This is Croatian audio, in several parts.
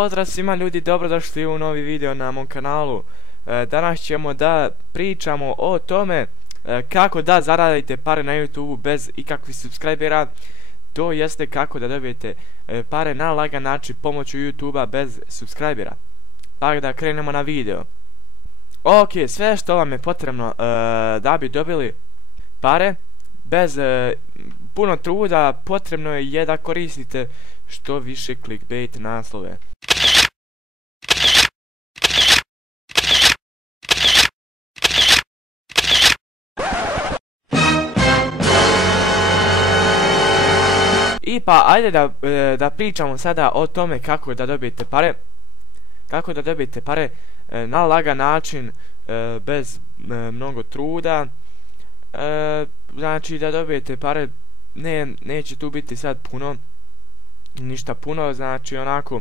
Pozdrav svima ljudi, dobrodošli u novi video na mom kanalu. Danas ćemo da pričamo o tome kako da zaradite pare na YouTubeu bez ikakvih subscribera. To jeste kako da dobijete pare na lagan način pomoću YouTubea bez subscribera. Pa da krenemo na video. Ok, sve što vam je potrebno da bi dobili pare bez puno truda, potrebno je da koristite što više clickbait naslove. I pa ajde da pričamo sada o tome kako da dobijete pare. Kako da dobijete pare na lagan način bez mnogo truda. Znači da dobijete pare, neće tu biti sad puno, ništa puno, znači onako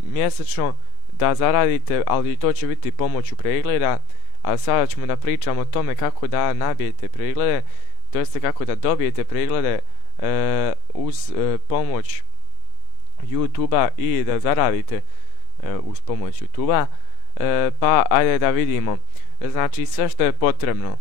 mjesečno da zaradite, ali to će biti pomoću pregleda. A sada ćemo da pričamo o tome kako da nabijete preglede, to jeste kako da dobijete preglede uz pomoć YouTubea i da zaradite uz pomoć YouTubea. Pa ajde da vidimo. Znači sve što je potrebno.